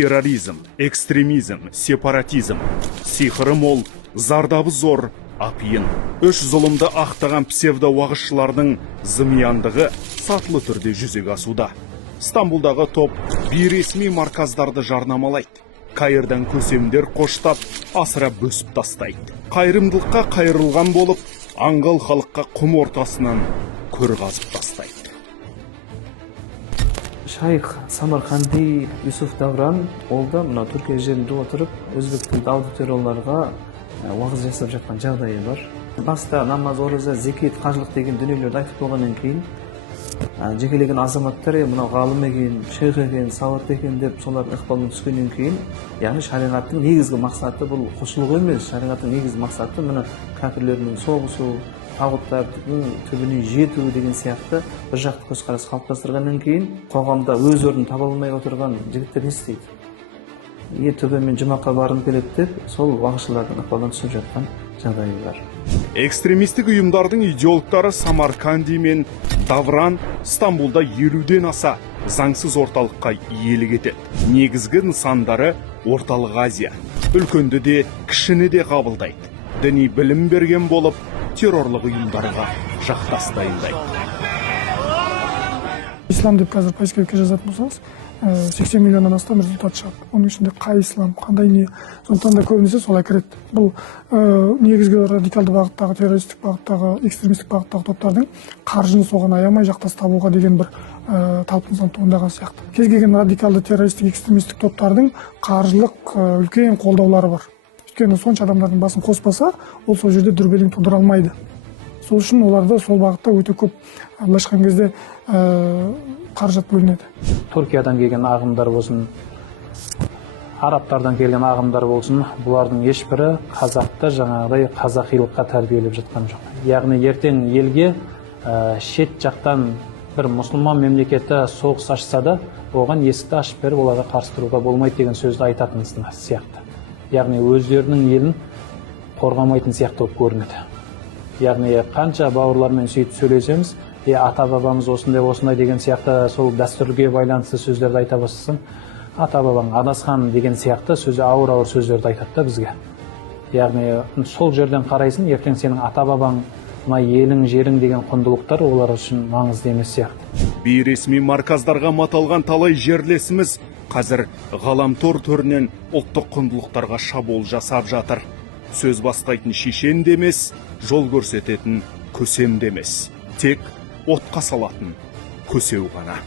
терроризм, экстремизм, сепаратизм, сихыры мол, зардабы зор, апиын. Үш зұлымды ақтаған псевдо-уағызшылардың зымияндығы сатылы түрде жүзеге асуда. Стамбулдағы топ бейресми марказдарды жарнамалайды. Кайырдан көсемдер қоштап, асыра бөсіп тастайды. Қайырымдылыққа қайырылған болып, аңғал халыққа құм ортасынан көр қазып тастайды. Шайх Самарқанди Юсуф Давран олда мына Түркия жерінде отырып, өзбек тілді аудиторияларға уағыз жасап жатқан жағдайы бар. Баста намаз, ораза, зекет, қажылық деген дүниелерді айтып болғаннан кейін, жекелеген азаматтар мына ғалым екен, шейх екен, сауатты екен деп солардың ықпалына түскеннен кейін, яғни шариғаттың негізгі мақсаты бұл құлшылық емес, шариғаттың негізгі мақсаты мына кәпірлермен соғысу, тағуттардың түбіне жету деген сияқты бір жақты көзқарас қалыптастырғаннан кейін, қоғамда өз орнын таба алмай отырған жігіттер не істейді? Төбемен жұмаққа барғым келеді деп, сол уағызшылардың ықпалына түсіп жатқан жағдайы бар. Экстремистік ұйымдардың идеологтары Самарқанди мен Давран Стамбулда 50-ден аса заңсыз орталыққа иелік етеді. Негізгі нысандары Орталық Азия. Үлкенді де, кішіні де қабылдайды. Діни білім берген болып, террорлық ұйымдарға жақтас дайындайды. Ислам деп қазір поисковикке жазатын болсаңыз, 80 миллионнан астам результат шығады. Оның ішінде қай ислам, қандай не, сондықтан да көбінесе солай кіреді. Бұл негізгі радикалды бағыттағы, террористік бағыттағы, экстремистік бағыттағы топтардың қаржыны соған аямай жақтас табуға деген бір талпыныстан туындаған сияқты. Кез келген радикалды террористік, экстремистік топтардың қаржылық үлкен қолдаулары бар. Өйткені сонша адамдардың басын қоспаса, ол сол жерде дүрбелең тудыра алмайды. Сол үшін оларды сол бағытта өте көп былайша кезде қаражат бөлінеді. Түркиядан келген ағымдар болсын, арабтардан келген ағымдар болсын, бұлардың ешбірі қазақты жаңағыдай қазақилыққа тәрбиелеп жатқан жоқ. Яғни ертең елге шет жақтан бір мұсылман мемлекеті соғыс ашса да, оған есікті ашып беріп оларға қарсы тұруға болмайды деген сөзді айтатын сияқты. Яғни өздерінің елін қорғамайтын сияқты болып көрінеді. Яғни қанша бауырлармен сөйтіп сөйлесеміз, ата-бабамыз осындай деген сияқты сол дәстүрге байланысты сөздерді айта бастасаң, ата-бабаң адасқан деген сияқты сөзі ауыр сөздерді айтады да бізге. Яғни сол жерден қарайсың, ертең сенің ата-бабаң, елің, жерің деген құндылықтар олар үшін маңызды емес сияқты. Бейресми марказдарға маталған талай жерлесіміз қазір ғаламтор төрінен ұлттық құндылықтарға шабуыл жасап жатыр. Сөз бастайтын шешен де емес, жол көрсететін көсем де емес. Тек отқа салатын көсеу ғана.